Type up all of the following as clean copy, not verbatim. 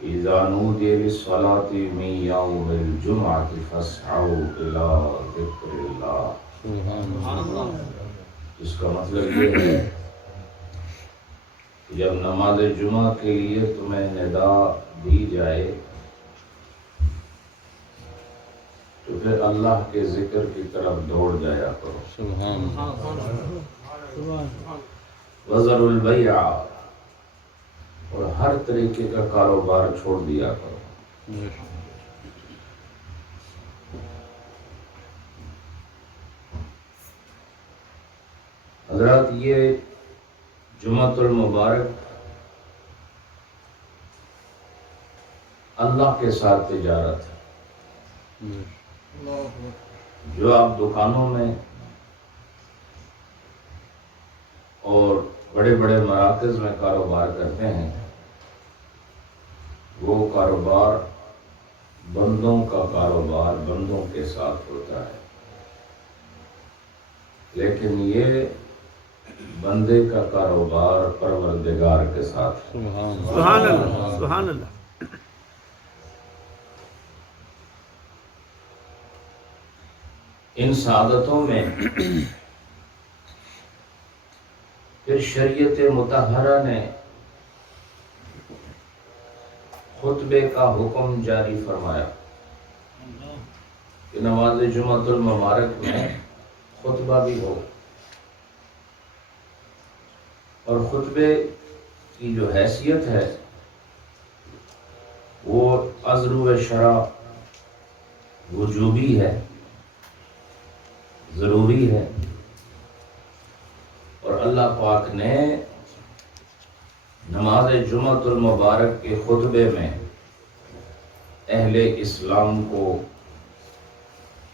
اذا نودی للصلاة من یوم الجمعة فاسعوا الى ذکر اللہ. اس کا مطلب یہ ہے کہ جب نماز جمعہ کے لیے تمہیں ندا دی جائے تو پھر اللہ کے ذکر کی طرف دوڑ جایا کرو. وذروا البیع، اور ہر طریقے کا کاروبار چھوڑ دیا کرو. حضرات، یہ جمعۃ المبارک اللہ کے ساتھ تجارت ہے. جو آپ دکانوں میں اور بڑے بڑے مراکز میں کاروبار کرتے ہیں، وہ کاروبار بندوں کا کاروبار بندوں کے ساتھ ہوتا ہے، لیکن یہ بندے کا کاروبار پروردگار کے ساتھ ہے. سبحان اللہ، سبحان اللہ. ان سعادتوں میں پھر شریعت مطہرہ نے خطبے کا حکم جاری فرمایا کہ نماز جمعۃ المبارک میں خطبہ بھی ہو، اور خطبے کی جو حیثیت ہے وہ عذر و شرع وجوبی ہے، ضروری ہے. اور اللہ پاک نے نماز جمعۃ المبارک کے خطبے میں اہل اسلام کو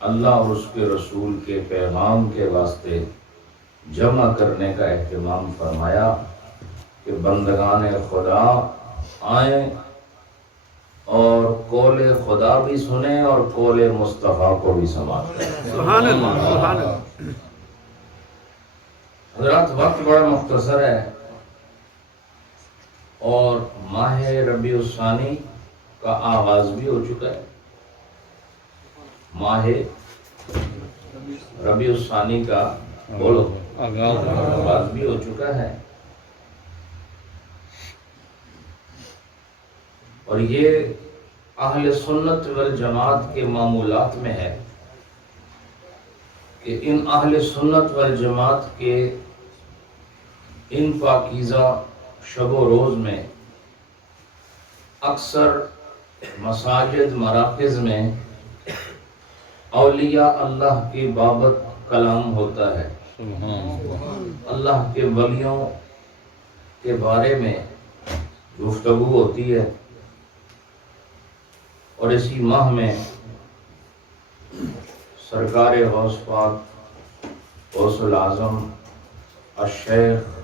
اللہ اور اس کے رسول کے پیغام کے واسطے جمع کرنے کا اہتمام فرمایا کہ بندگان خدا آئیں اور قول خدا بھی سنیں اور قول مصطفیٰ کو بھی سماعت کریں. سبحان اللہ، سبحان اللہ. حضرات، وقت بڑا مختصر ہے اور ماہ ربیع الثانی کا آغاز بھی ہو چکا ہے. ماہ ربیع الثانی کا بولو آغاز بھی ہو چکا ہے، اور یہ اہل سنت والجماعت کے معمولات میں ہے کہ ان اہل سنت والجماعت کے ان پاکیزہ شب و روز میں اکثر مساجد مراکز میں اولیاء اللہ کی بابت کلام ہوتا ہے. اللہ کے ولیوں کے بارے میں گفتگو ہوتی ہے، اور اسی ماہ میں سرکار غوث پاک غوث العظم الشیخ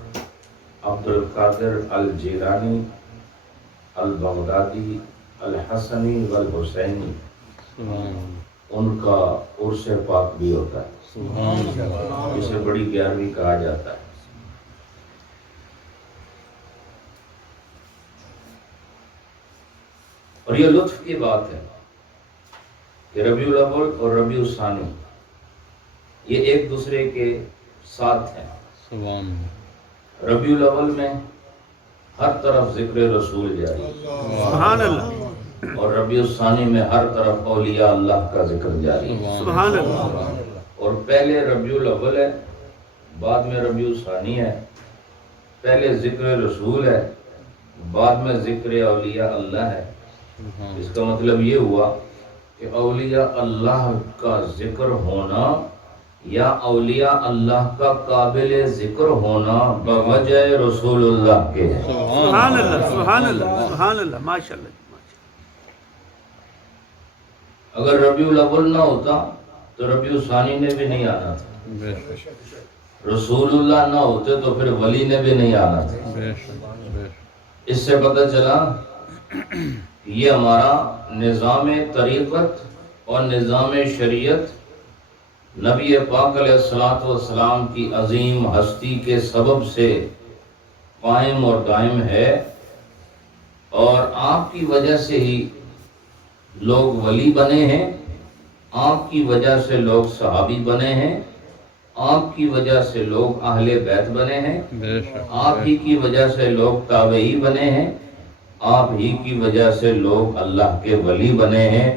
عبد القادر الجیلانی البغدادی الحسنی والحسینی ان کا عرس پاک بھی ہوتا ہے، جسے بڑی 11ویں کہا جاتا ہے. اور یہ لطف کی بات ہے کہ ربیع الاول اور ربیع الثانی یہ ایک دوسرے کے ساتھ ہیں. ربیع الاول میں ہر طرف ذکر رسول جاری، سبحان اللہ، اور ربیع الثانی میں ہر طرف اولیاء اللہ کا ذکر جاری. سبحان اللہ. اور پہلے ربیع الاول ہے، بعد میں ربیع الثانی ہے. پہلے ذکر رسول ہے، بعد میں ذکر اولیاء اللہ ہے. اس کا مطلب یہ ہوا کہ اولیاء اللہ کا ذکر ہونا یا اولیاء اللہ کا قابل ذکر ہونا بوجہ رسول اللہ کے ہے. سبحان اللہ، سبحان اللہ، سبحان اللہ. ماشاء اللہ. اگر ربیع الاول نہ ہوتا تو ربیع الثانی نے بھی نہیں آنا تھا، رسول اللہ نہ ہوتے تو پھر ولی نے بھی نہیں آنا تھا. اس سے پتہ چلا یہ ہمارا نظام طریقت اور نظام شریعت نبی پاک علیہ السلام کی عظیم ہستی کے سبب سے قائم اور دائم ہے، اور آپ کی وجہ سے ہی لوگ ولی بنے ہیں، آپ کی وجہ سے لوگ صحابی بنے ہیں، آپ کی وجہ سے لوگ اہل بیت بنے ہیں، آپ ہی کی وجہ سے لوگ تابعی بنے ہیں، آپ ہی کی وجہ سے لوگ اللہ کے ولی بنے ہیں،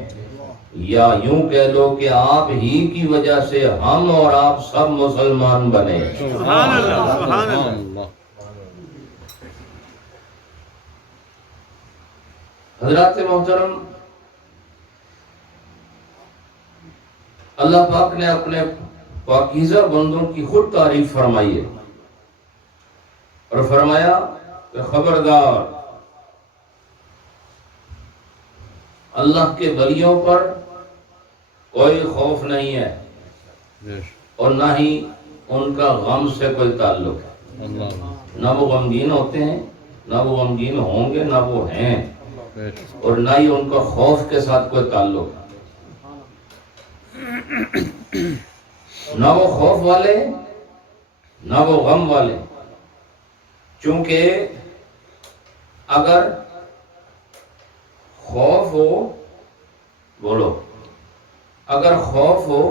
یا یوں کہہ لو کہ آپ ہی کی وجہ سے ہم اور آپ سب مسلمان بنے ہیں۔ سبحان اللہ، سبحان اللہ۔ حضرات محترم، اللہ پاک نے اپنے پاکیزہ بندوں کی خود تعریف فرمائی ہے اور فرمایا کہ خبردار، اللہ کے ولیوں پر کوئی خوف نہیں ہے اور نہ ہی ان کا غم سے کوئی تعلق ہے، نہ وہ غمگین ہوتے ہیں، نہ وہ غمگین ہوں گے، نہ وہ ہیں، اور نہ ہی ان کا خوف کے ساتھ کوئی تعلق ہے، نہ وہ خوف والے نہ وہ غم والے، چونکہ اگر خوف ہو، بولو، اگر خوف ہو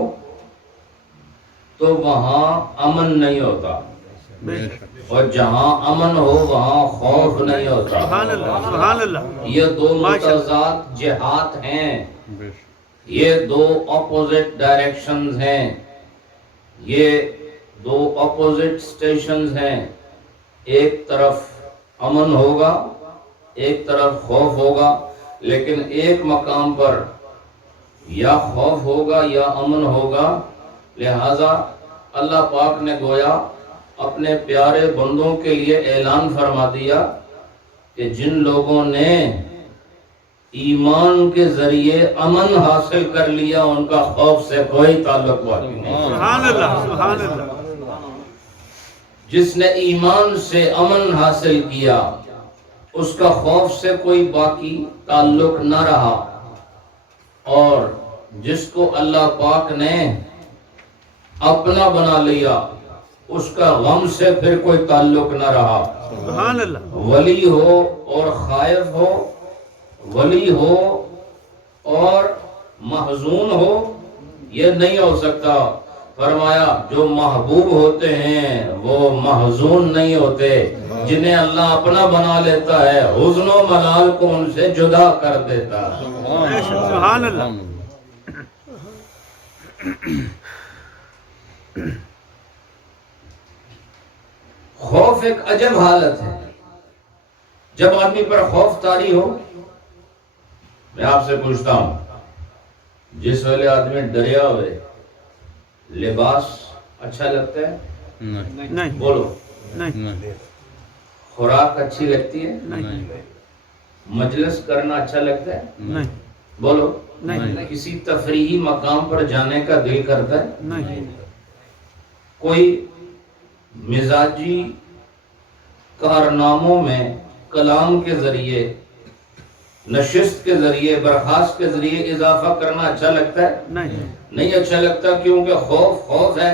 تو وہاں امن نہیں ہوتا، اور جہاں امن ہو وہاں خوف نہیں ہوتا۔ سبحان اللہ، سبحان اللہ۔ یہ دو متضاد جہات ہیں، یہ دو اپوزٹ ڈائریکشنز ہیں، یہ دو اپوزٹ سٹیشنز ہیں، ایک طرف امن ہوگا، ایک طرف خوف ہوگا، لیکن ایک مقام پر یا خوف ہوگا یا امن ہوگا۔ لہذا اللہ پاک نے گویا اپنے پیارے بندوں کے لیے اعلان فرما دیا کہ جن لوگوں نے ایمان کے ذریعے امن حاصل کر لیا ان کا خوف سے کوئی تعلق باقی نہیں۔ سبحان اللہ، سبحان اللہ۔ جس نے ایمان سے امن حاصل کیا اس کا خوف سے کوئی باقی تعلق نہ رہا، اور جس کو اللہ پاک نے اپنا بنا لیا اس کا غم سے پھر کوئی تعلق نہ رہا۔ سبحان اللہ۔ ولی ہو اور خائف ہو، ولی ہو اور محزون ہو، یہ نہیں ہو سکتا۔ فرمایا جو محبوب ہوتے ہیں وہ محزون نہیں ہوتے، جنہیں اللہ اپنا بنا لیتا ہے حزن و ملال کو ان سے جدا کر دیتا ہے۔ سبحان اللہ۔ خوف ایک عجب حالت ہے، جب آدمی پر خوف طاری ہو۔ میں آپ سے پوچھتا ہوں، جس ویلے آدمی ڈریا ہوئے لباس اچھا لگتا ہے؟ نہیں، بولو۔ نہیں، خوراک اچھی لگتی ہے؟ نہیں، مجلس کرنا اچھا لگتا ہے؟ نہیں، بولو۔ نہیں، کسی تفریحی مقام پر جانے کا دل کرتا ہے؟ نہیں، کوئی مزاجی کارناموں میں کلام کے ذریعے، نشست کے ذریعے، برخاست کے ذریعے اضافہ کرنا اچھا لگتا ہے؟ نہیں اچھا لگتا، کیونکہ خوف ہے۔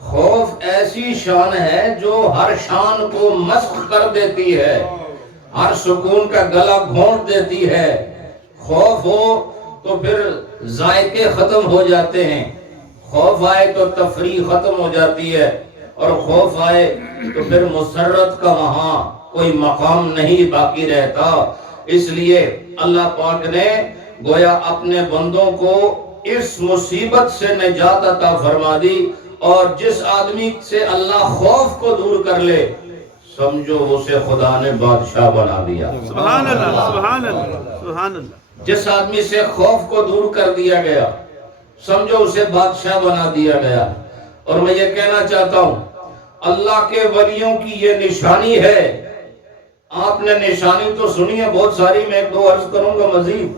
خوف ایسی شان ہے جو ہر شان کو مسخ کر دیتی ہے، ہر سکون کا گلا گھونٹ دیتی ہے۔ خوف ہو تو پھر ذائقے ختم ہو جاتے ہیں، خوف آئے تو تفریح ختم ہو جاتی ہے، اور خوف آئے تو پھر مسرت کا وہاں کوئی مقام نہیں باقی رہتا۔ اس لیے اللہ پاک نے گویا اپنے بندوں کو اس مصیبت سے نجات عطا فرما دی، اور جس آدمی سے اللہ خوف کو دور کر لے سمجھو اسے خدا نے بادشاہ بنا دیا۔ سبحان اللہ، سبحان اللہ، سبحان اللہ۔ جس آدمی سے خوف کو دور کر دیا گیا سمجھو اسے بادشاہ بنا دیا گیا۔ اور میں یہ کہنا چاہتا ہوں، اللہ کے ولیوں کی یہ نشانی ہے۔ آپ نے نشانی تو سنی ہے بہت ساری، میں ایک دو عرض کروں گا مزید،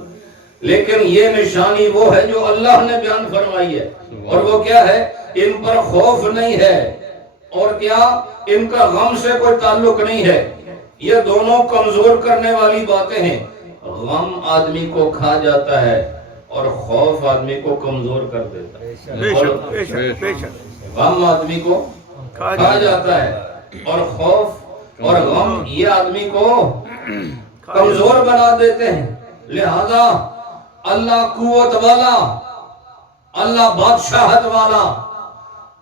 لیکن یہ نشانی وہ ہے جو اللہ نے بیان فرمائی ہے، اور وہ کیا ہے؟ ان پر خوف نہیں ہے، اور کیا؟ ان کا غم سے کوئی تعلق نہیں ہے۔ یہ دونوں کمزور کرنے والی باتیں ہیں۔ غم آدمی کو کھا جاتا ہے اور خوف آدمی کو کمزور کر دیتا ہے۔ بے شک، بے شک، بے شک۔ غم آدمی کو کھا جاتا ہے اور خوف اور غم یہ آدمی کو کمزور بنا دیتے ہیں. لہذا اللہ قوت والا، اللہ بادشاہت والا،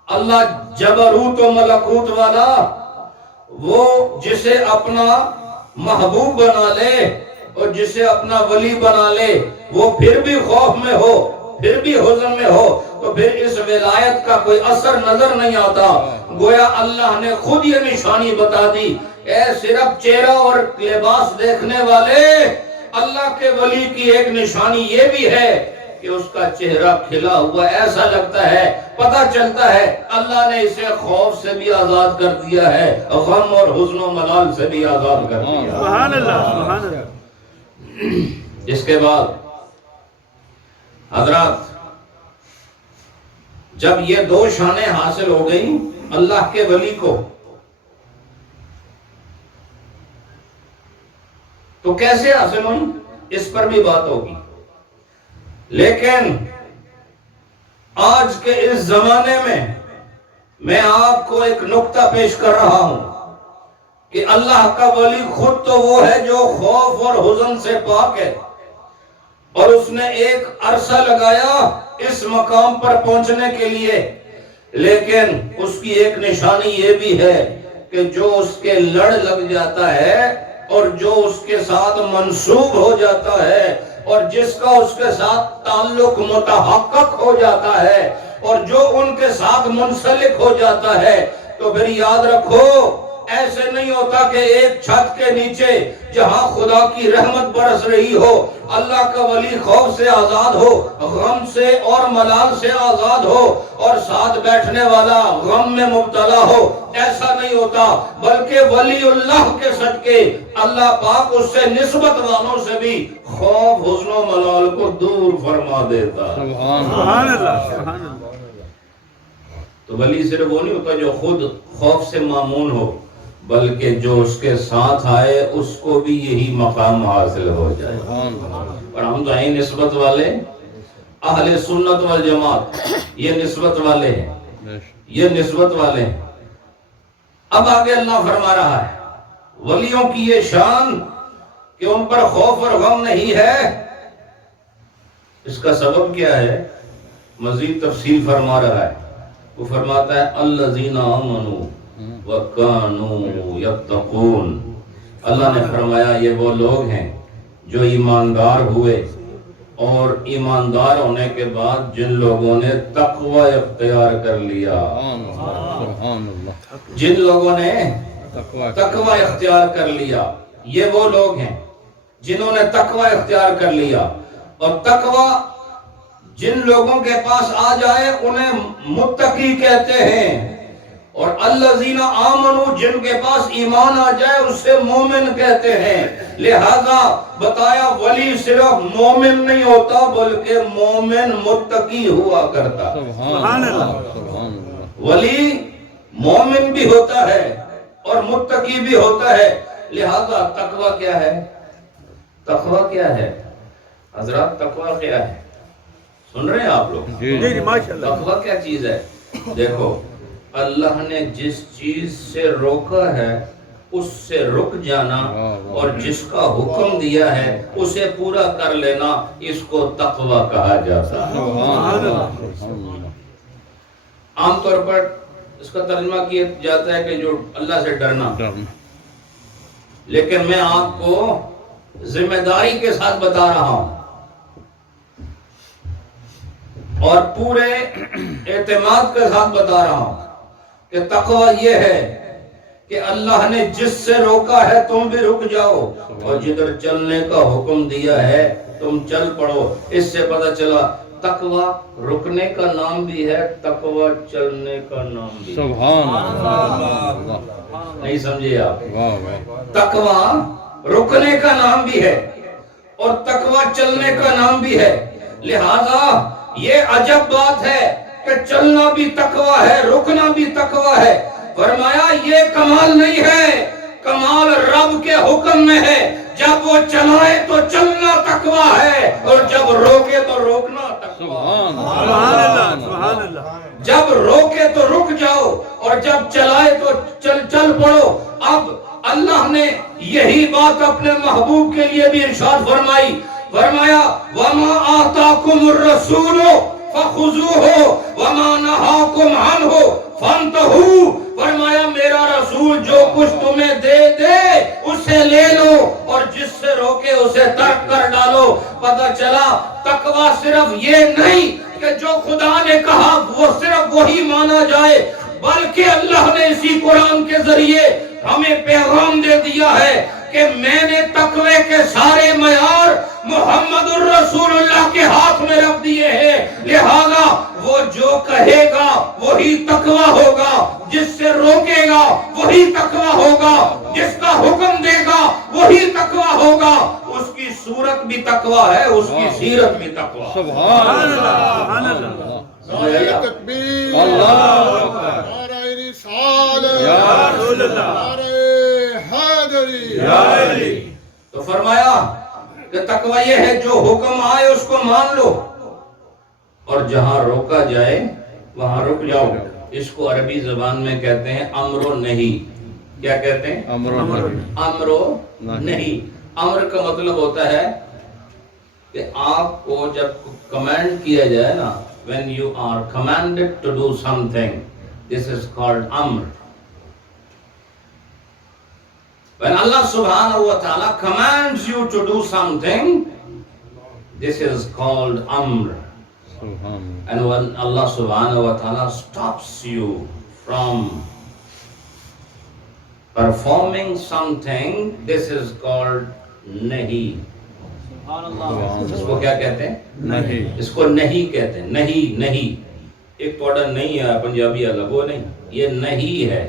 اللہ جبروت و ملکوت والا، وہ جسے اپنا محبوب بنا لے اور جسے اپنا ولی بنا لے، وہ پھر بھی خوف میں ہو، پھر بھی حزن میں ہو، تو پھر اس ولایت کا کوئی اثر نظر نہیں آتا. گویا اللہ نے خود یہ نشانی بتا دی، اے صرف چہرہ اور لباس دیکھنے والے، اللہ کے ولی کی ایک نشانی یہ بھی ہے کہ اس کا چہرہ کھلا ہوا، ایسا لگتا ہے، پتہ چلتا ہے اللہ نے اسے خوف سے بھی آزاد کر دیا ہے، غم اور حزن و ملال سے بھی آزاد کر دیا. سبحان اللہ، سبحان اللہ. اس کے بعد حضرات جب یہ دو شانیں حاصل ہو گئی اللہ کے ولی کو، تو کیسے حاصل ہوئی اس پر بھی بات ہوگی. لیکن آج کے اس زمانے میں آپ کو ایک نقطہ پیش کر رہا ہوں کہ اللہ کا ولی خود تو وہ ہے جو خوف اور حزن سے پاک ہے، اور اس نے ایک عرصہ لگایا اس مقام پر پہنچنے کے لیے. لیکن اس کی ایک نشانی یہ بھی ہے کہ جو اس کے لڑ لگ جاتا ہے اور جو اس کے ساتھ منسوب ہو جاتا ہے اور جس کا اس کے ساتھ تعلق متحقق ہو جاتا ہے اور جو ان کے ساتھ منسلک ہو جاتا ہے، تو پھر یاد رکھو ایسے نہیں ہوتا کہ ایک چھت کے نیچے جہاں خدا کی رحمت برس رہی ہو، اللہ کا ولی خوف سے آزاد ہو، غم سے اور ملال سے آزاد ہو، اور ساتھ بیٹھنے والا غم میں مبتلا ہو. ایسا نہیں ہوتا، بلکہ ولی اللہ کے صدقے اللہ پاک اس سے نسبت والوں سے بھی خوف حزن و ملال کو دور فرما دیتا. سبحان اللہ، سبحان اللہ. تو ولی صرف وہ نہیں ہوتا جو خود خوف سے مامون ہو، بلکہ جو اس کے ساتھ آئے اس کو بھی یہی مقام حاصل ہو جائے. اور ہم تو ہیں نسبت والے، اہل سنت والجماعت، یہ نسبت والے ہیں، یہ نسبت والے ہیں. اب آگے اللہ فرما رہا ہے ولیوں کی یہ شان کہ ان پر خوف اور غم نہیں ہے. اس کا سبب کیا ہے؟ مزید تفصیل فرما رہا ہے. وہ فرماتا ہے الذین آمنوا وَكَانُوا يَتَّقُونَ. اللہ نے فرمایا یہ وہ لوگ ہیں جو ایماندار ہوئے، اور ایماندار ہونے کے بعد جن لوگوں نے تقوی اختیار کر لیا، جن لوگوں نے تقوی اختیار کر لیا، یہ وہ لوگ ہیں جنہوں نے تقوی اختیار کر لیا. اور تقوی جن لوگوں کے پاس آ جائے انہیں متقی کہتے ہیں، اور الذین آمنوا جن کے پاس ایمان آ جائے اسے مومن کہتے ہیں. لہذا بتایا ولی صرف مومن نہیں ہوتا بلکہ مومن متقی ہوا کرتا. سبحان اللہ. ولی مومن بھی ہوتا ہے اور متقی بھی ہوتا ہے. لہذا تقوی کیا ہے؟ تقوی کیا ہے حضرات؟ تقوی کیا ہے؟ سن رہے ہیں آپ لوگ؟ جی ماشاءاللہ. تقوی کیا چیز ہے؟ دیکھو اللہ نے جس چیز سے روکا ہے اس سے رک جانا، اور جس کا حکم دیا ہے اسے پورا کر لینا، اس کو تقوی کہا جاتا ہے. عام طور پر اس کا ترجمہ کیا جاتا ہے کہ جو اللہ سے ڈرنا. لیکن میں آپ کو ذمہ داری کے ساتھ بتا رہا ہوں اور پورے اعتماد کے ساتھ بتا رہا ہوں کہ تقوی یہ ہے کہ اللہ نے جس سے روکا ہے تم بھی رک جاؤ، اور جدھر چلنے کا حکم دیا ہے تم چل پڑو. اس سے پتہ چلا تقوی رکنے کا نام بھی ہے، تقوی چلنے کا نام بھی. سبحان اللہ. نہیں سمجھے آپ؟ تقوی رکنے کا نام بھی ہے اور تقوی چلنے کا نام بھی ہے. لہذا یہ عجب بات ہے کہ چلنا بھی تقوی ہے، رکنا بھی تقوی ہے. فرمایا یہ کمال نہیں ہے، کمال رب کے حکم میں ہے. جب وہ چلائے تو چلنا تقوی ہے، اور جب روکے تو روکنا تقوی. سبحان اللہ، سبحان اللہ. جب روکے تو رک جاؤ اور جب چلائے تو چل پڑو. اب اللہ نے یہی بات بات اپنے محبوب کے لیے بھی ارشاد فرمائی، فرمایا وما آتاکم الرسول فخذوہ وما نہاکم عنہ فانتہوا، فرمایا میرا رسول جو کچھ تمہیں دے دے اسے لے لو اور جس سے روکے اسے ترک کر ڈالو۔ پتہ چلا تقویٰ صرف یہ نہیں کہ جو خدا نے کہا وہ صرف وہی مانا جائے، بلکہ اللہ نے اسی قرآن کے ذریعے ہمیں پیغام دے دیا ہے کہ میں نے تقوی کے سارے معیار محمد الرسول اللہ کے ہاتھ میں رکھ دیے ہیں، لہذا وہ جو کہے گا وہی تقوی ہوگا، جس سے روکے گا وہی تقوی ہوگا، جس کا حکم دے گا وہی تقوی ہوگا۔ اس کی صورت بھی تقوی ہے، اس کی سیرت بھی تقوی ہے۔ سبحان اللہ سبحان اللہ نعرہ تکبیر، اللہ اکبر، نعرہ رسالت، یا رسول اللہ، نعرہ حیدری، یا علی۔ تو فرمایا کہ تقوی یہ ہے جو حکم آئے اس کو مان لو اور جہاں روکا جائے وہاں رک جاؤ۔ اس کو عربی زبان میں کہتے ہیں امر و نہی۔ کیا کہتے ہیں؟ امر و نہی۔ امر و نہی۔ امر کا مطلب ہوتا ہے کہ آپ کو جب کمانڈ کیا جائے نا، when you are commanded to do something, this is called amr. When Allah subhanahu wa ta'ala commands you to do something, this is called amr. And when Allah subhanahu wa ta'ala stops you from performing something, this is called nahi. اس کو کیا کہتے ہیں؟ نہیں۔ اس کو نہیں کہتے ہیں۔ نہیں نہیں ایک توڑا نہیں ہے پنجابی الگ، وہ نہیں، یہ نہیں ہے۔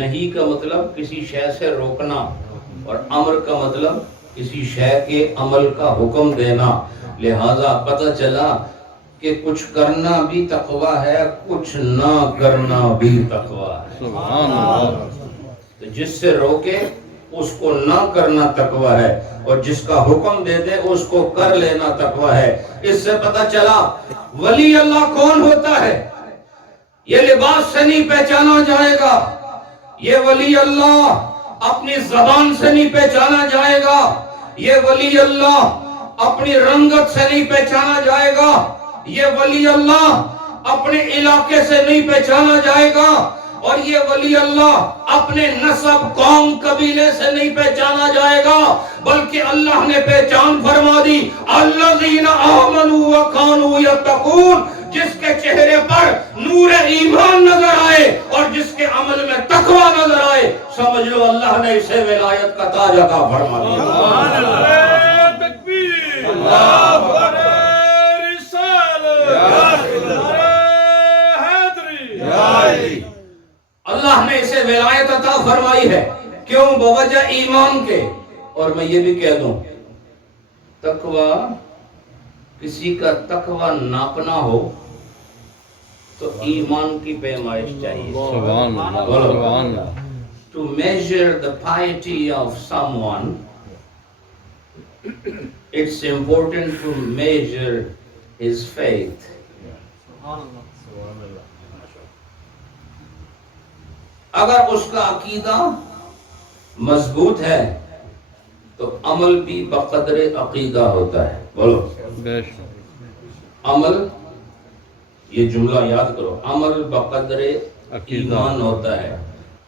نہیں کا مطلب کسی شے سے روکنا اور امر کا مطلب کسی شے کے عمل کا حکم دینا۔ لہذا پتہ چلا کہ کچھ کرنا بھی تقوی ہے، کچھ نہ کرنا بھی تقوی ہے۔ سبحان اللہ۔ تو جس سے روکے اس کو نہ کرنا تقوی ہے اور جس کا حکم دے دے اس کو کر لینا تقوی ہے۔ اس سے پتہ چلا ولی اللہ کون ہوتا ہے۔ یہ لباس سے نہیں پہچانا جائے گا، یہ ولی اللہ اپنی زبان سے نہیں پہچانا جائے گا، یہ ولی اللہ اپنی رنگت سے نہیں پہچانا جائے گا، یہ ولی اللہ اپنے علاقے سے نہیں پہچانا جائے گا، اور یہ ولی اللہ اپنے نسب قوم قبیلے سے نہیں پہچانا جائے گا، بلکہ اللہ نے پہچان فرما دی الذین آمنوا وکانوا یتقون، جس کے چہرے پر نور ایمان نظر آئے اور جس کے عمل میں تقوی نظر آئے، سمجھ لو اللہ نے اسے ولایت کا تاج عطا فرما دیا۔ سبحان اللہ۔ تکبیر، اللہ اکبر، رسالت، یا حیدری، یا علی۔ اللہ نے اسے ولایت عطا فرمائی ہے، کیوں؟ بوجہ ایمان کے۔ اور میں یہ بھی کہہ دوں، تقوی کسی کا تقوی ناپنا ہو تو ایمان کی پیمائش چاہیے۔ سبحان اللہ سبحان اللہ۔ To measure the piety of someone, it's important to measure his faith. اگر اس کا عقیدہ مضبوط ہے تو عمل بھی بقدر عقیدہ ہوتا ہے۔ بولو بے شک۔ عمل، یہ جملہ یاد کرو، عمل بقدر ایمان ہوتا ہے،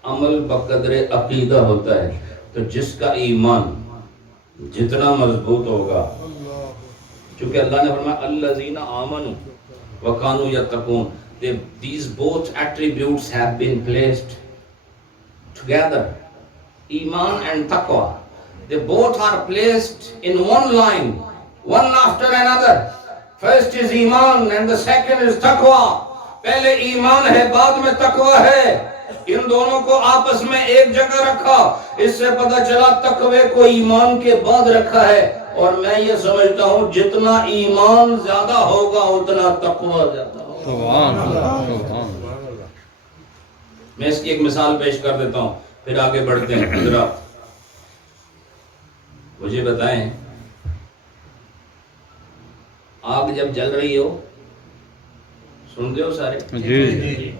عمل بقدر عقیدہ ہوتا ہے۔ تو جس کا ایمان جتنا مضبوط ہوگا، چونکہ اللہ نے فرمایا الذین آمنوا وکانوا یتقون، these both attributes have been placed together, Iman and Taqwa. They both are placed in one line, one after another. First is Iman and the second is Taqwa. پہلے ایمان ہے بعد میں تقوی ہے، ان دونوں کو آپس میں ایک جگہ رکھا۔ اس سے پتہ چلا تقوی کو ایمان کے بعد رکھا ہے، اور میں یہ سمجھتا ہوں جتنا ایمان زیادہ ہوگا اتنا تقوی زیادہ ہوگا۔ سبحان اللہ سبحان اللہ۔ میں اس کی ایک مثال پیش کر دیتا ہوں، پھر آگے بڑھتے ہیں۔ حضرات مجھے بتائیں، آگ جب جل رہی ہو، سن ہو سارے؟ جی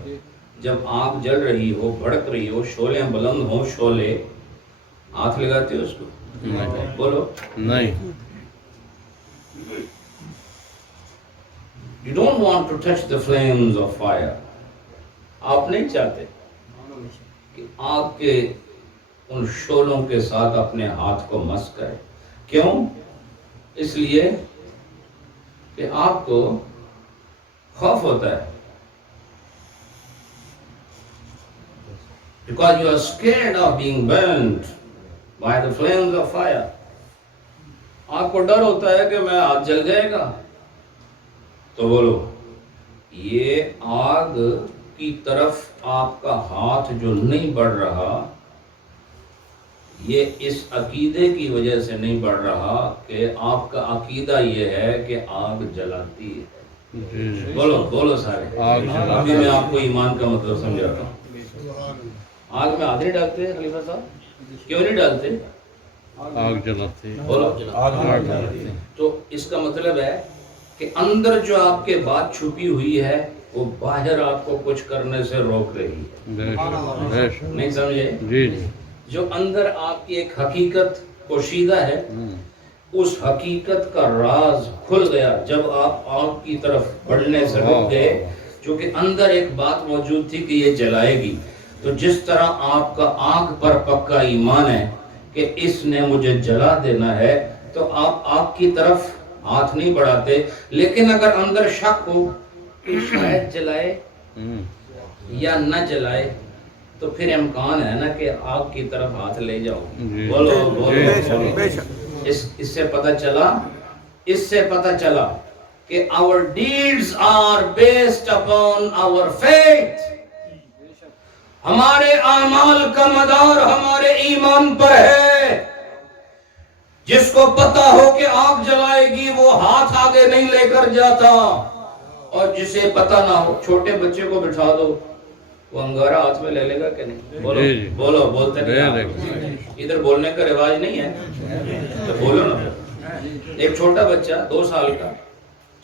جب آگ جل رہی ہو، بھڑک رہی ہو، شعلیں بلند ہوں، شعلے، ہاتھ لگاتے ہو اس کو؟ نہیں بولو نہیں You don't want to touch the flames of fire. آپ نہیں چاہتے کہ آگ کے ان شعلوں کے ساتھ اپنے ہاتھ کو مس کرے. کیوں؟ اس لیے کہ آپ کو خوف ہوتا ہے. Because you are scared of being burnt by the flames of fire. آپ کو ڈر ہوتا ہے کہ میں ہاتھ جل جائے گا. تو بولو یہ آگ کی طرف آپ کا ہاتھ جو نہیں بڑھ رہا یہ اس عقیدے کی وجہ سے نہیں بڑھ رہا کہ آپ کا عقیدہ یہ ہے کہ آگ جلاتی ہے. بولو بولو سارے. ابھی میں آپ کو ایمان کا مطلب سمجھاتا ہوں. آگ میں ہاتھ نہیں ڈالتے خلیفہ صاحب؟ کیوں نہیں ڈالتے؟ آگ جلاتی بولو. آگ جلاتی تو اس کا مطلب ہے کہ اندر جو آپ کے بات چھپی ہوئی ہے وہ باہر آپ کو کچھ کرنے سے روک رہی ہے. نہیں سمجھے؟ جی جی جو اندر آپ کی ایک حقیقت پوشیدہ ہے اس حقیقت کا راز کھل گیا جب آپ آگ کی طرف بڑھنے سے رک گئے. چونکہ اندر ایک بات موجود تھی کہ یہ جلائے گی. تو جس طرح آپ کا آگ پر پکا ایمان ہے کہ اس نے مجھے جلا دینا ہے تو آپ آگ کی طرف ہاتھ نہیں بڑھاتے. لیکن اگر اندر شک ہو کہ شاید جلائے یا نہ جلائے تو پھر امکان ہے نا کہ آگ کی طرف ہاتھ لے جاؤ. بولو بولو. اس سے پتہ چلا کہ our deeds are based upon our faith. ہمارے اعمال کا مدار ہمارے ایمان پر ہے. جس کو پتا ہو کہ آگ جلائے گی وہ ہاتھ آگے نہیں لے کر جاتا. اور جسے پتا نہ ہو چھوٹے بچے کو بٹھا دو وہ انگارہ ہاتھ میں لے لے گا کہ نہیں؟ بولو بولو. بولتے نہیں. ادھر بولنے کا رواج نہیں ہے تو بولو نا. ایک چھوٹا بچہ 2 سال کا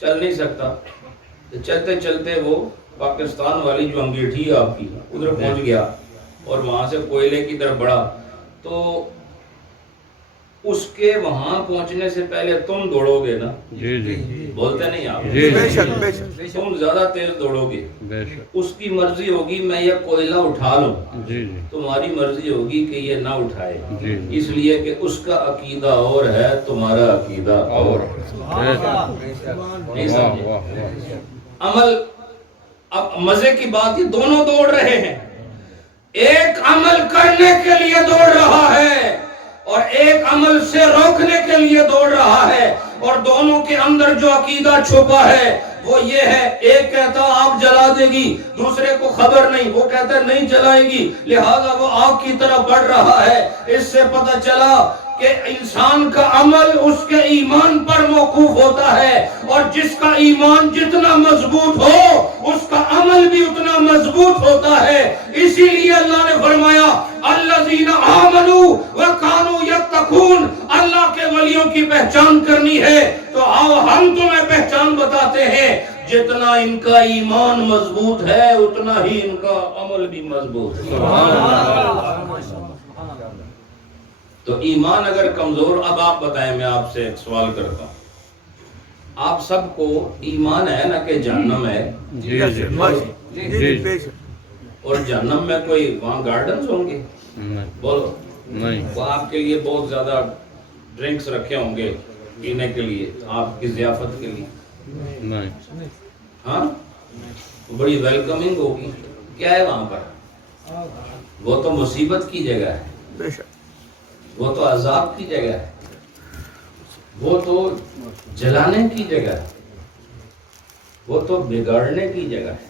چل نہیں سکتا. چلتے چلتے وہ پاکستان والی جو انگیٹھی ہے آپ کی ادھر پہنچ گیا اور وہاں سے کوئلے کی طرف بڑھا. تو اس کے وہاں پہنچنے سے پہلے تم دوڑو گے نا. جی جی بولتے نہیں آپ. بے شک تم زیادہ تیز دوڑو گے. بے شک اس کی مرضی ہوگی میں یہ کوئلہ اٹھا لوں. جی جی تمہاری مرضی ہوگی کہ یہ نہ اٹھائے. جی اس لیے کہ اس کا عقیدہ اور ہے تمہارا عقیدہ اور. نہیں سمجھے؟ عمل. اب مزے کی بات یہ دونوں دوڑ رہے ہیں. ایک عمل کرنے کے لیے دوڑ رہا ہے اور ایک عمل سے روکنے کے لیے دوڑ رہا ہے. اور دونوں کے اندر جو عقیدہ چھپا ہے وہ یہ ہے. ایک کہتا آگ جلا دے گی دوسرے کو خبر نہیں. وہ کہتا ہے نہیں جلائے گی لہذا وہ آگ کی طرف بڑھ رہا ہے. اس سے پتہ چلا کہ انسان کا عمل اس کے ایمان پر موقوف ہوتا ہے اور جس کا ایمان جتنا مضبوط ہو اس کا عمل بھی اتنا مضبوط ہوتا ہے. اسی لیے اللہ نے فرمایا الذین آمنوا وکانوا یتقون. اللہ کے ولیوں کی پہچان کرنی ہے تو آؤ ہم تمہیں پہچان بتاتے ہیں. جتنا ان کا ایمان مضبوط ہے اتنا ہی ان کا عمل بھی مضبوط ہے. تو ایمان اگر کمزور. اب آپ بتائیں میں آپ سے ایک سوال کرتا ہوں. آپ سب کو ایمان ہے نا کہ جہنم ہے؟ جی جی اور جہنم میں کوئی وہاں گارڈنز ہوں گے؟ بولو. نہیں وہ آپ کے لیے بہت زیادہ ڈرنکس رکھے ہوں گے پینے کے لیے آپ کی ضیافت کے لیے. نہیں ہاں بڑی ویلکمنگ ہوگی. کیا ہے وہاں پر؟ وہ تو مصیبت کی جگہ ہے. وہ تو عذاب کی جگہ ہے. وہ تو جلانے کی جگہ ہے. وہ تو بگاڑنے کی جگہ ہے.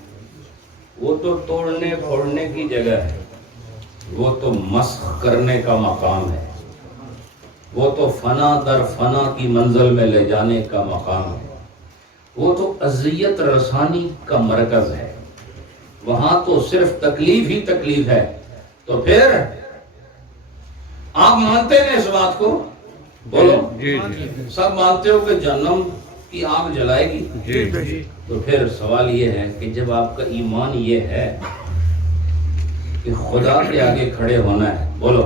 وہ تو توڑنے پھوڑنے کی جگہ ہے. وہ تو مسخ کرنے کا مقام ہے. وہ تو فنا در فنا کی منزل میں لے جانے کا مقام ہے. وہ تو اذیت رسانی کا مرکز ہے. وہاں تو صرف تکلیف ہی تکلیف ہے. تو پھر آپ مانتے ہیں اس بات کو؟ بولو. جی جی سب مانتے ہو کہ جہنم کی آگ جلائے گی. جی جی تو پھر سوال یہ ہے کہ جب آپ کا ایمان یہ ہے کہ خدا کے آگے کھڑے ہونا ہے. بولو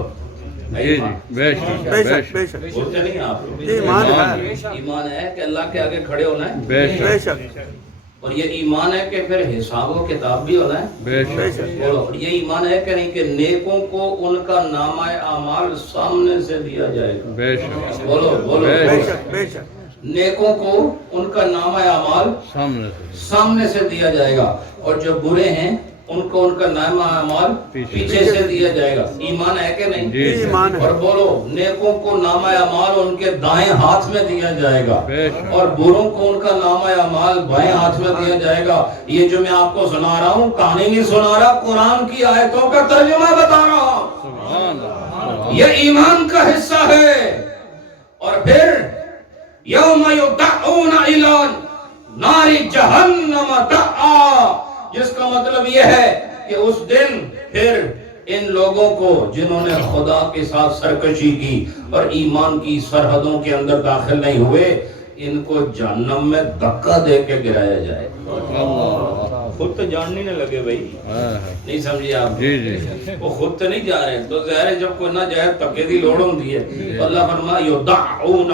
جی جی بے شک بے شک بے شک بولتے نہیں آپ لوگ؟ جی ایمان ہے ایمان ہے کہ اللہ کے آگے کھڑے ہونا ہے، بے بے شک شک اور یہ ایمان ہے کہ پھر حساب و کتاب بھی ہونا ہے، بے بے شک شک بولو۔ اور یہ ایمان ہے کہ نہیں کہ نیکوں کو ان کا نامہ اعمال سامنے سے دیا جائے گا، بے شک بولو بولو بے بے بولو۔ شک بے شک نیکوں کو ان کا نامہ اعمال سامنے سے سامنے سے دیا جائے گا، اور جو برے ہیں ان کو ان کا نامہ اعمال پیچھے سے دیا جائے گا۔ ایمان ہے کہ نہیں؟ جی جی ایمان ہے اور بولو نیکوں کو نامہ اعمال ان کے دائیں ہاتھ میں دیا جائے گا، بے شک اور بروں کو ان کا نامہ اعمال بائیں ہاتھ میں دیا جائے گا۔ یہ جو میں آپ کو سنا رہا ہوں کہانی نہیں سنا رہا، قرآن کی آیتوں کا ترجمہ بتا رہا ہوں۔ سبحان اللہ یہ ایمان کا حصہ ہے۔ اور پھر یوم یدعون الی نار جہنم دعا، جس کا مطلب یہ ہے کہ اس دن پھر ان لوگوں کو جنہوں نے خدا کے ساتھ سرکشی کی اور ایمان کی سرحدوں کے اندر داخل نہیں ہوئے، ان کو جہنم میں دھکا دے کے گرایا جائے۔ اللہ خود تو جان نہیں لگے بھائی، نہیں سمجھے آپ؟ جی جی وہ خود تو نہیں جا رہے، تو ظاہر ہے جب کوئی نہ جائے دھکے دی لوڑ ہوتی ہے، تو اللہ فرمایا یدعون،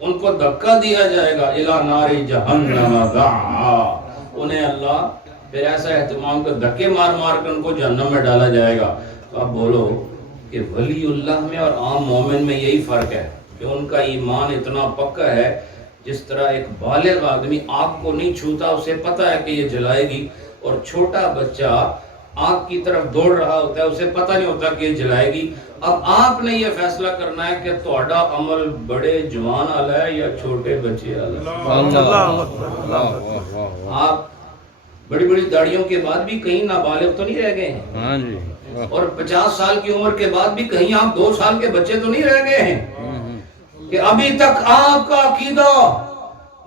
ان کو دھکا دیا جائے گا، الی نار جہنم دعا، انہیں اللہ پھر ایسا اہتمام کر دھکے مار مار کر ان کو جہنم میں ڈالا جائے گا۔ تو اب بولو کہ ولی اللہ میں اور عام مومن میں یہی فرق ہے کہ ان کا ایمان اتنا پکا ہے، جس طرح ایک بالغ آدمی آگ کو نہیں چھوتا، اسے پتہ ہے کہ یہ جلائے گی، اور چھوٹا بچہ آگ کی طرف دوڑ رہا ہوتا ہے، اسے پتہ نہیں ہوتا کہ یہ جلائے گی۔ اب آپ نے یہ فیصلہ کرنا ہے کہ تہاڈا عمل بڑے جوان والا ہے یا چھوٹے بچے والا ہے۔ اللہ اکبر اللہ واہ اکبر واہ واہ واہ آپ بڑی بڑی داڑیوں کے بعد بھی کہیں نابالغ تو نہیں رہ گئے ہیں، ہاں جی واہ اور 50 سال کی عمر کے بعد بھی کہیں آپ 2 سال کے بچے تو نہیں رہ گئے ہیں، کہ ابھی تک آپ کا عقیدہ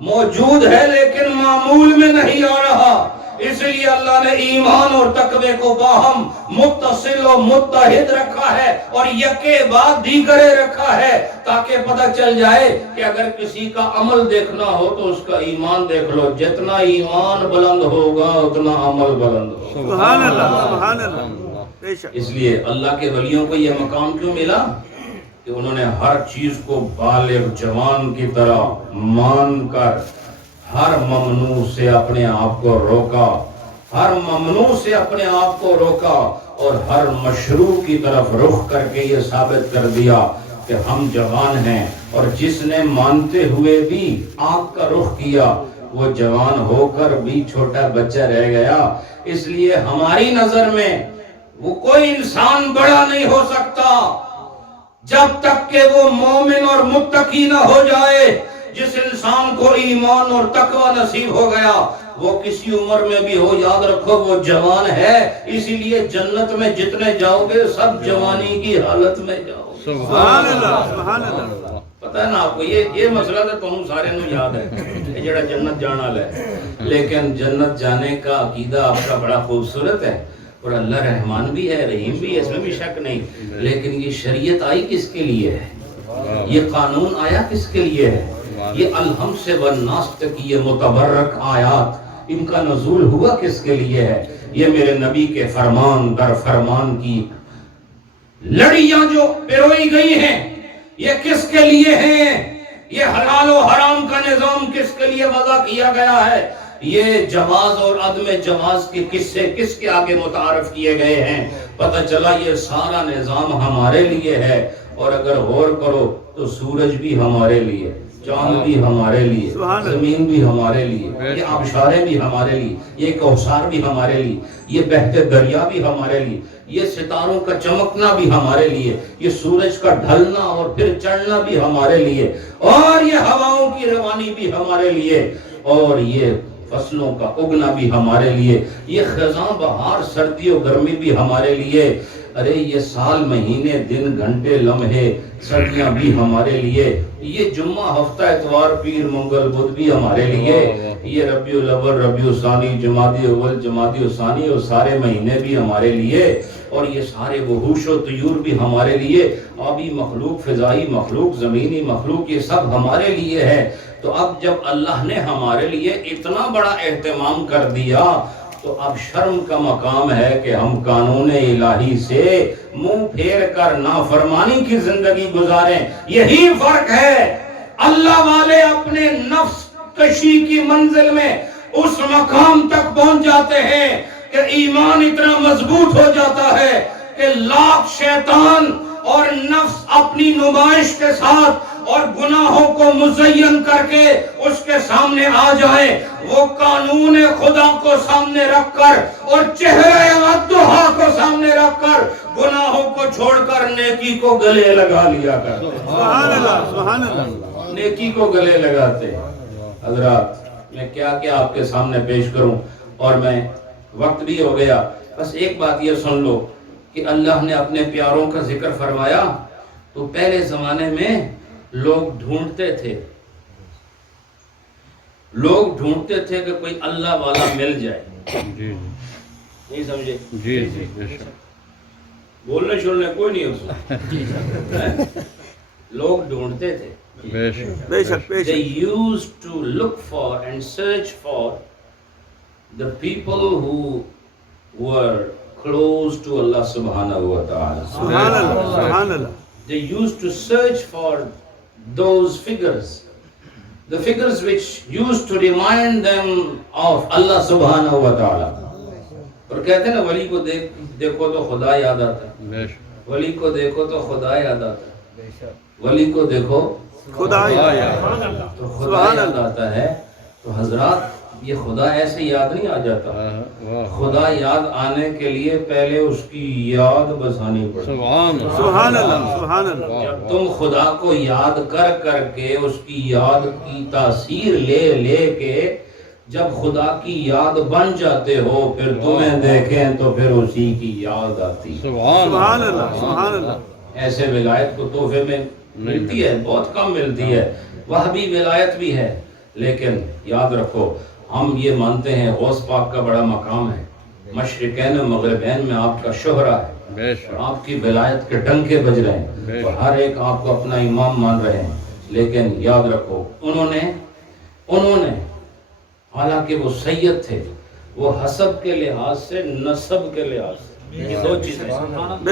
موجود ہے لیکن معمول میں نہیں آ رہا۔ اس لیے اللہ نے ایمان اور تقوی کو باہم متصل و متحد رکھا ہے اور یکے بعد دیگرے رکھا ہے، تاکہ پتہ چل جائے کہ اگر کسی کا عمل دیکھنا ہو تو اس کا ایمان دیکھ لو، جتنا ایمان بلند ہوگا اتنا عمل بلند ہوگا۔ سبحان اللہ سبحان اللہ بے شک اس لیے اللہ کے ولیوں کو یہ مقام کیوں ملا کہ انہوں نے ہر چیز کو بالغ جوان کی طرح مان کر ہر ممنوع سے اپنے آپ کو روکا، ہر ممنوع سے اپنے آپ کو روکا، اور ہر مشروع کی طرف رخ کر کے یہ ثابت کر دیا کہ ہم جوان ہیں، اور جس نے مانتے ہوئے بھی آگ کا رخ کیا وہ جوان ہو کر بھی چھوٹا بچہ رہ گیا۔ اس لیے ہماری نظر میں وہ کوئی انسان بڑا نہیں ہو سکتا جب تک کہ وہ مومن اور متقی نہ ہو جائے۔ جس انسان کو ایمان اور تقوی نصیب ہو گیا وہ کسی عمر میں بھی ہو، یاد رکھو وہ جوان ہے، اسی لیے جنت میں جتنے جاؤ گے سب جوانی کی حالت میں جاؤ گے۔ سبحان اللہ سبحان اللہ پتہ ہے نا آپ کو یہ مسئلہ تو تمہیں سارے نو یاد ہے کہ جڑا جنت جانا ہے، لیکن جنت جانے کا عقیدہ آپ کا بڑا خوبصورت ہے، اور اللہ رحمان بھی ہے رحیم بھی ہے، اس میں بھی شک نہیں، لیکن یہ شریعت آئی کس کے لیے ہے؟ یہ قانون آیا کس کے لیے ہے؟ یہ الحم سے والناس تک یہ متبرک آیات ان کا نزول ہوا کس کے لیے ہے؟ یہ میرے نبی کے فرمان در فرمان کی لڑیاں جو پیروئی گئی ہیں یہ کس کے لیے ہیں؟ یہ حلال و حرام کا نظام کس کے لیے وضع کیا گیا ہے؟ یہ جواز اور عدم جواز کے قصے کس کے آگے متعارف کیے گئے ہیں؟ پتہ چلا یہ سارا نظام ہمارے لیے ہے، اور اگر غور کرو تو سورج بھی ہمارے لیے، چاند بھی ہمارے لیے، زمین بھی ہمارے لیے، یہ آبشاریں بھی ہمارے لیے، یہ کوثر بھی ہمارے لیے، یہ بہتے دریا بھی ہمارے لیے، یہ ستاروں کا چمکنا بھی ہمارے لیے، یہ سورج کا ڈھلنا اور پھر چڑھنا بھی ہمارے لیے، اور یہ ہواؤں کی روانی بھی ہمارے لیے، اور یہ فصلوں کا اگنا بھی ہمارے لیے، یہ خزاں بہار سردی و گرمی بھی ہمارے لیے، ارے یہ سال مہینے دن گھنٹے لمحے سردیاں بھی ہمارے لیے، یہ جمعہ ہفتہ اتوار پیر منگل بدھ بھی ہمارے لیے، یہ ربیع الاول ربیع الثانی جمادی اول جمادی الثانی اور سارے مہینے بھی ہمارے لیے، اور یہ سارے وحوش و طیور بھی ہمارے لیے، آبی مخلوق فضائی مخلوق زمینی مخلوق یہ سب ہمارے لیے ہے۔ تو اب جب اللہ نے ہمارے لیے اتنا بڑا اہتمام کر دیا تو اب شرم کا مقام ہے کہ ہم قانون الہی سے منہ پھیر کر نافرمانی کی زندگی گزاریں. یہی فرق ہے. اللہ والے اپنے نفس کشی کی منزل میں اس مقام تک پہنچ جاتے ہیں کہ ایمان اتنا مضبوط ہو جاتا ہے کہ لاکھ شیطان اور نفس اپنی نمائش کے ساتھ اور گناہوں کو مزین کر کے اس کے سامنے آ جائیں. وہ قانون خدا کو سامنے رکھ کر اور چہرہ الدہا کو سامنے رکھ کر گناہوں کو چھوڑ کر نیکی کو گلے لگا لیا کر. سبحان اللہ سبحان اللہ. نیکی کو گلے لگاتے. حضرات میں کیا کیا آپ کے سامنے پیش کروں اور میں وقت بھی ہو گیا. بس ایک بات یہ سن لو کہ اللہ نے اپنے پیاروں کا ذکر فرمایا تو پہلے زمانے میں لوگ ڈھونڈتے تھے کہ کوئی اللہ والا مل جائے. جی نہیں سمجھے؟ جی جی بے شک. بولنے شولنے کوئی نہیں اس لوگ ڈھونڈتے تھے. بے شک بے شک بے They شک. used to look for and search for the people who were close to Allah subhanahu wa ta'ala. سبحان اللہ سبحان اللہ. They used to search for those figures, the figures which used to remind them of Allah subhanahu wa ta'ala. اور کہتے ہیں نا ولی کو دیکھو تو خدا یاد آتا ہے. بے شک. ولی کو دیکھو تو خدا یاد آتا ہے. ولی کو دیکھو خدا تو خدا یاد آتا ہے. تو حضرات یہ خدا ایسے یاد نہیں آ جاتا. خدا یاد آنے کے لیے پہلے اس کی یاد بسانی پڑتی. سبحان اللہ سبحان اللہ. جب تم خدا کو یاد کر کر کے اس کی یاد کی تاثیر لے لے کے جب خدا کی یاد بن جاتے ہو پھر تمہیں دیکھیں تو پھر اسی کی یاد آتی. سبحان اللہ سبحان اللہ. ایسے ولایت کو تحفے میں ملتی ہے, بہت کم ملتی ہے. وہابی ولایت بھی ہے, لیکن یاد رکھو ہم یہ مانتے ہیں غوث پاک کا بڑا مقام ہے. مشرقین و مغربین میں آپ کا شہرہ ہے, آپ کی ولایت کے ڈنکے بج رہے ہیں اور ہر ایک آپ کو اپنا امام مان رہے ہیں. لیکن یاد رکھو انہوں نے حالانکہ وہ سید تھے, وہ حسب کے لحاظ سے نسب کے لحاظ سے, یہ دو چیزیں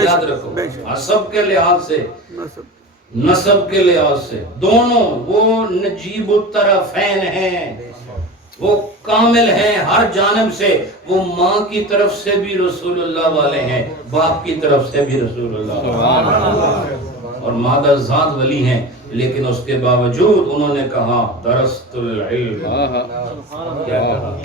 یاد رکھو. حسب کے لحاظ سے نسب کے لحاظ سے دونوں وہ نجیب الطرفین ہیں, وہ کامل ہیں ہر جانب سے. وہ ماں کی طرف سے بھی رسول اللہ والے ہیں, باپ کی طرف سے بھی رسول اللہ اور مادر ذات ولی ہیں. لیکن اس کے باوجود انہوں نے کہا درست العلم, کیا کہا؟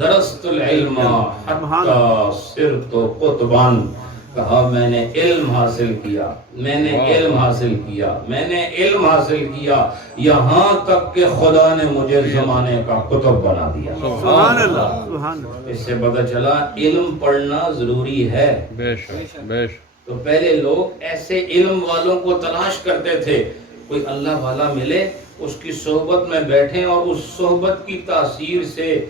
درست العلم حتی صرت قطبان. کہا میں نے علم حاصل کیا, میں نے علم حاصل کیا, میں نے علم حاصل کیا, یہاں تک کہ خدا نے مجھے زمانے کا قطب بنا دیا. سبحان اللہ سبحان اللہ. اس سے پتہ چلا علم پڑھنا ضروری ہے. بے شک بے شک. تو پہلے لوگ ایسے علم والوں کو تلاش کرتے تھے, کوئی اللہ والا ملے اس کی صحبت میں بیٹھیں اور اس صحبت کی تاثیر سے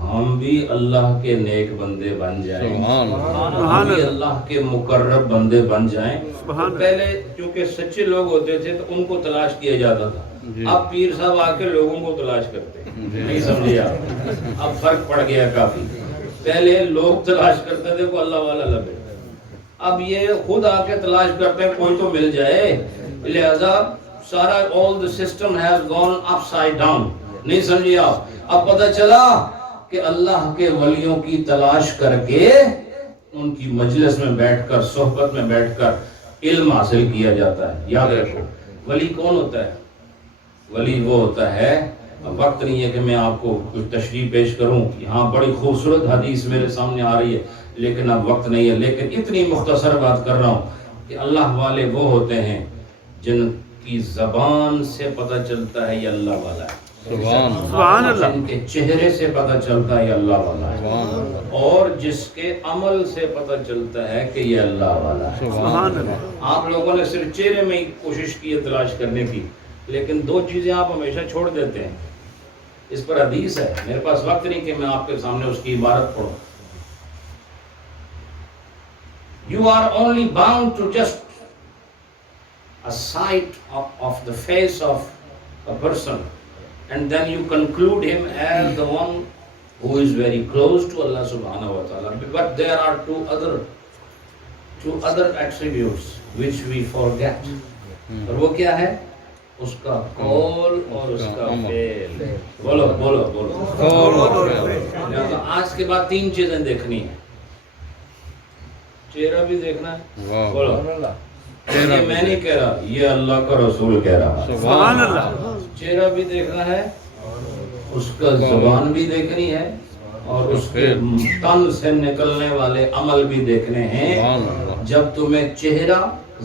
ہم بھی اللہ کے نیک بندے بن جائیں, ہم بھی اللہ کے مقرب بندے بن جائیں. پہلے چونکہ سچے لوگ ہوتے تھے تو ان کو تلاش کیا جاتا تھا. اب پیر صاحب آ کے لوگوں کو تلاش کرتے ہیں, نہیں سمجھے آپ؟ اب فرق پڑ گیا کافی. پہلے لوگ تلاش کرتے تھے کو اللہ والا لگے, اب یہ خود آ کے تلاش کرتے ہیں کوئی تو مل جائے. لہذا سارا all the system has gone upside down, نہیں سمجھے آپ؟ اب پتہ چلا کہ اللہ کے ولیوں کی تلاش کر کے ان کی مجلس میں بیٹھ کر صحبت میں بیٹھ کر علم حاصل کیا جاتا ہے. یاد رکھو ولی کون ہوتا ہے؟ ولی وہ ہوتا ہے, وقت نہیں ہے کہ میں آپ کو کچھ تشریح پیش کروں, یہاں بڑی خوبصورت حدیث میرے سامنے آ رہی ہے لیکن اب وقت نہیں ہے. لیکن اتنی مختصر بات کر رہا ہوں کہ اللہ والے وہ ہوتے ہیں جن کی زبان سے پتہ چلتا ہے یہ اللہ والا ہے, سبحان اللہ. جن کے چہرے سے پتہ چلتا ہے یہ اللہ والا ہے, اور جس کے عمل سے پتہ چلتا ہے کہ یہ اللہ والا ہے. سبحان اللہ. آپ لوگوں نے صرف چہرے میں ہی کوشش کی ہے تلاش کرنے کی, لیکن دو چیزیں آپ ہمیشہ چھوڑ دیتے ہیں. اس پر حدیث ہے, میرے پاس وقت نہیں کہ میں آپ کے سامنے اس کی عبارت پڑھوں. You are only bound to just a sight of the face of a person, and then you conclude him as the one who is very close to Allah subhanahu wa ta'ala. But there are two other attributes which we forget. اور وہ کیا ہے؟ اس کا قول اور اس کا فعل. بولو بولو بولو. لہذا آج کے بعد 3 چیزیں دیکھنی ہیں. چہرہ بھی دیکھنا ہے. بولو. یہ میں نہیں کہہ رہا، یہ اللہ کا رسول کہہ رہا ہے. سبحان اللہ. چہرہ بھی دیکھنا ہے، اس کا زبان بھی دیکھنی ہے، اور اس کے تن سے نکلنے والے عمل بھی دیکھنے ہیں. جب تمہیں چہرہ،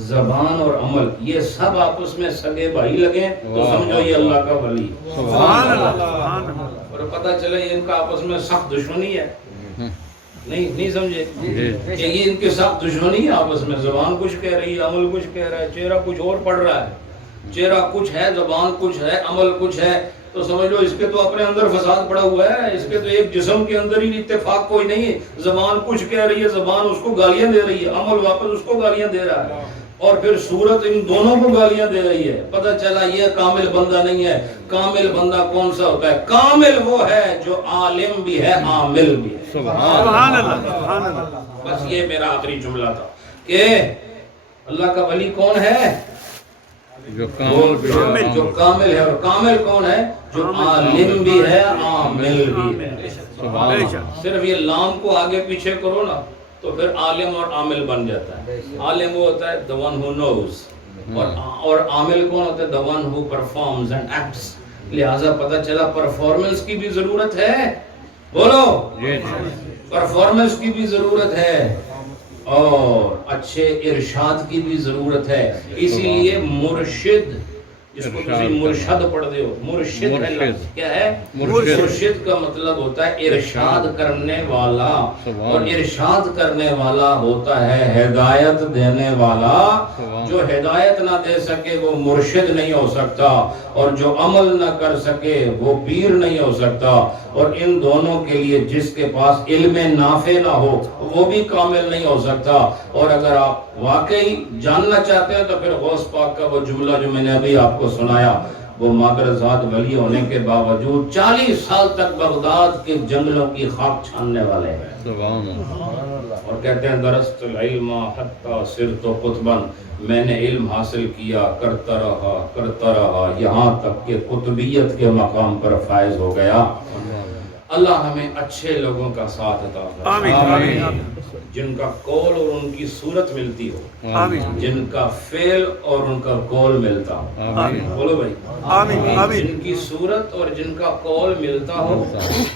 زبان اور عمل یہ سب آپس میں سگے بھائی لگیں تو سمجھو یہ اللہ کا ولی. سبحان اللہ. سبحان اللہ. اور پتہ چلے یہ ان کا آپس میں سخت دشمنی ہے. نہیں سمجھے کہ یہ ان کے ساتھ دشمنی ہے آپس میں. زبان کچھ کہہ رہی ہے، عمل کچھ کہہ رہا ہے، چہرہ کچھ اور پڑھ رہا ہے. چہرہ کچھ ہے، زبان کچھ ہے، عمل کچھ ہے، تو سمجھ لو اس کے تو اپنے اندر فساد پڑا ہوا ہے. اس کے تو ایک جسم کے اندر ہی اتفاق کوئی نہیں ہے. زبان کچھ کہہ رہی ہے، زبان اس کو گالیاں دے رہی ہے، عمل واپس اس کو گالیاں دے رہا ہے، اور پھر صورت ان دونوں کو گالیاں دے رہی ہے. پتہ چلا یہ کامل بندہ نہیں ہے. کامل بندہ کون سا ہوتا ہے؟ کامل وہ ہے جو عالم بھی ہے، عامل بھی ہے. سبحان اللہ. سبحان اللہ. بس یہ میرا آخری جملہ تھا کہ اللہ کا ولی کون ہے؟ جو کامل ہے. اور کامل کون ہے؟ جو عالم بھی ہے، عامل بھی ہے. صرف یہ لام کو آگے پیچھے کرو نا تو پھر عالم اور عامل بن جاتا ہے. عالم وہ ہوتا ہے the one who knows، اور عامل کون ہوتا ہے؟ the one who performs and acts. لہٰذا پتہ چلا پرفارمنس کی بھی ضرورت ہے. بولو، پرفارمنس کی بھی ضرورت ہے، اور اچھے ارشاد کی بھی ضرورت ہے. اسی لیے مرشد، جس کو تم مرشد پڑھتے ہو، مرشد ہے لفظ. کیا ہے؟ مرشد کا مطلب ہوتا ہے ارشاد کرنے والا، اور ارشاد کرنے والا ہوتا ہے ہدایت دینے والا. جو ہدایت نہ دے سکے وہ مرشد نہیں ہو سکتا، اور جو عمل نہ کر سکے وہ پیر نہیں ہو سکتا. اور ان دونوں کے لیے جس کے پاس علم نافع نہ ہو وہ بھی کامل نہیں ہو سکتا. اور اگر آپ واقعی جاننا چاہتے ہیں تو پھر غوث پاک کا وہ جملہ جو میں نے ابھی آپ کو سنایا، وہ مادرزاد ولی ہونے کے باوجود 40 سال تک بغداد کے جنگلوں کی خاک چھاننے والے ہیں. اور کہتے ہیں درست العلم حتی صرت قطبا، میں نے علم حاصل کیا، کرتا رہا یہاں تک کہ قطبیت کے مقام پر فائز ہو گیا. اللہ ہمیں اچھے لوگوں کا ساتھ عطا فرمائے، جن کا قول اور ان کی صورت ملتی ہو، جن کا فعل اور ان کا قول ملتا ہو. بولو بھائی، جن کی صورت اور جن کا قول ملتا ہو،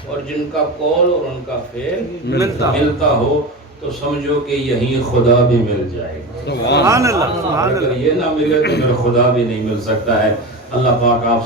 اور جن کا قول اور ان کا فعل ملتا ہو، تو سمجھو کہ یہیں خدا بھی مل جائے گا. سبحان اللہ. اگر یہ نہ ملے تو پھر خدا بھی نہیں مل سکتا ہے. اللہ پاک آپ